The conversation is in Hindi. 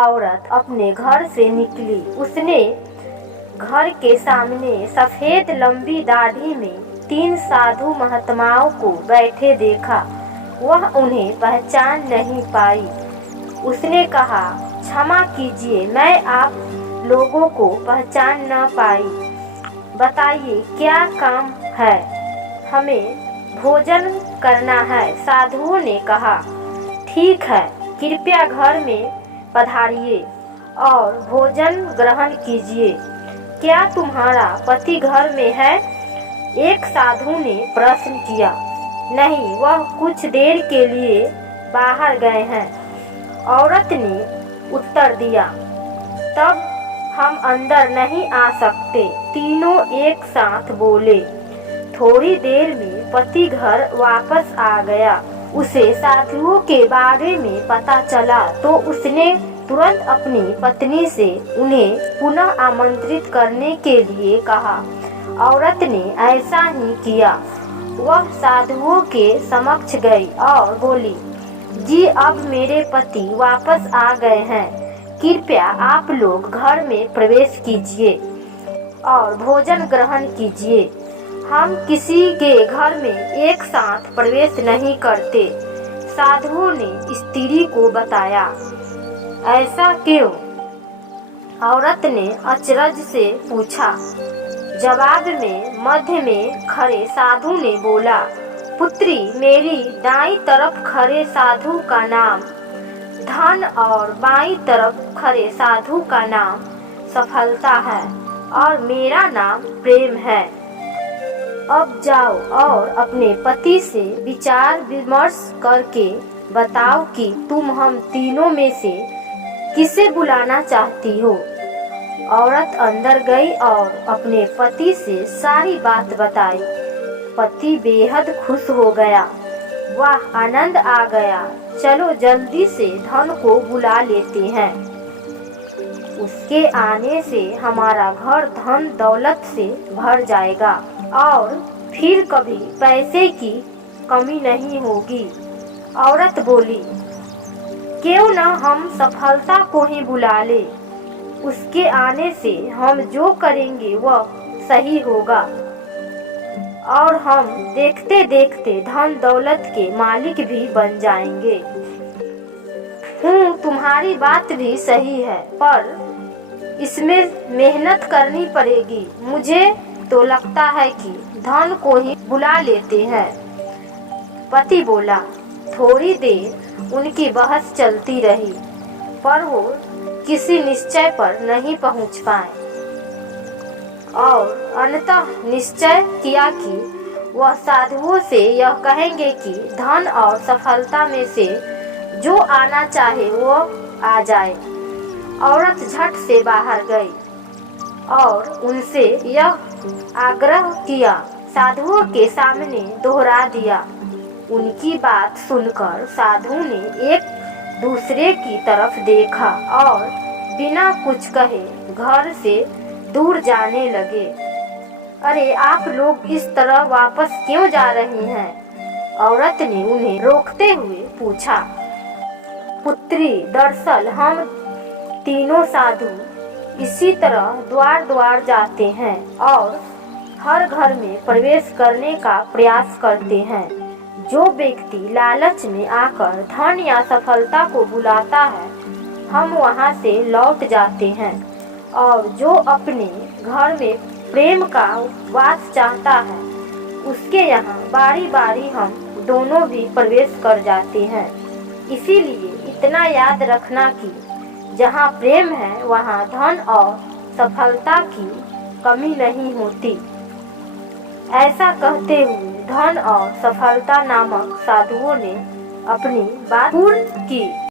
औरत अपने घर से निकली। उसने घर के सामने सफेद लंबी दाढ़ी में 3 साधु महात्माओं को बैठे देखा। वह उन्हें पहचान नहीं पाई। उसने कहा, क्षमा कीजिए, मैं आप लोगों को पहचान न पाई। बताइए क्या काम है? हमें भोजन करना है। साधुओं ने कहा, ठीक है, कृपया घर में पधारिए और भोजन ग्रहण कीजिए। क्या तुम्हारा पति घर में है? एक साधु ने प्रश्न किया। नहीं, वह कुछ देर के लिए बाहर गए हैं, औरत ने उत्तर दिया। तब हम अंदर नहीं आ सकते, तीनों एक साथ बोले। थोड़ी देर में पति घर वापस आ गया। उसे साधुओं के बारे में पता चला तो उसने तुरंत अपनी पत्नी से उन्हें पुनः आमंत्रित करने के लिए कहा। औरत ने ऐसा ही किया। वह साधुओं के समक्ष गई और बोली, जी, अब मेरे पति वापस आ गए हैं। कृपया आप लोग घर में प्रवेश कीजिए और भोजन ग्रहण कीजिए। हम किसी के घर में एक साथ प्रवेश नहीं करते। साधुओं ने स्त्री को बताया। ऐसा क्यों? औरत ने अचरज से पूछा। जवाब में मध्य में खड़े साधु ने बोला, पुत्री, मेरी दाईं तरफ खड़े साधु का नाम धन और बाईं तरफ खड़े साधु का नाम सफलता है और मेरा नाम प्रेम है। अब जाओ और अपने पति से विचार विमर्श करके बताओ कि तुम हम तीनों में से किसे बुलाना चाहती हो। औरत अंदर गई और अपने पति से सारी बात बताई। पति बेहद खुश हो गया। वाह, आनंद आ गया, चलो जल्दी से धन को बुला लेते हैं। उसके आने से हमारा घर धन दौलत से भर जाएगा और फिर कभी पैसे की कमी नहीं होगी। औरत बोली, क्यों न हम सफलता को ही बुला ले। उसके आने से हम जो करेंगे वह सही होगा और हम देखते देखते धन दौलत के मालिक भी बन जाएंगे। तुम्हारी बात भी सही है, पर इसमें मेहनत करनी पड़ेगी। मुझे तो लगता है कि धन को ही बुला लेते हैं। पति बोला। थोड़ी देर उनकी बहस चलती रही, पर वो किसी निश्चय पर नहीं पहुंच पाए और अंततः निश्चय किया कि वह साधुओं से यह कहेंगे कि धन और सफलता में से जो आना चाहे वो आ जाए। औरत झट से बाहर गई और उनसे यह आग्रह किया, साधुओं के सामने दोहरा दिया। उनकी बात सुनकर साधु ने एक दूसरे की तरफ देखा और बिना कुछ कहे घर से दूर जाने लगे। अरे, आप लोग इस तरह वापस क्यों जा रही हैं? औरत ने उन्हें रोकते हुए पूछा। पुत्री, दरअसल हम तीनों साधु इसी तरह द्वार द्वार जाते हैं और हर घर में प्रवेश करने का प्रयास करते हैं। जो व्यक्ति लालच में आकर धन या सफलता को बुलाता है, हम वहां से लौट जाते हैं और जो अपने घर में प्रेम का वास चाहता है, उसके यहाँ बारी बारी हम दोनों भी प्रवेश कर जाते हैं। इसीलिए इतना याद रखना कि जहाँ प्रेम है वहाँ धन और सफलता की कमी नहीं होती। ऐसा कहते हुए धन और सफलता नामक साधुओं ने अपनी बात पूर्ण की।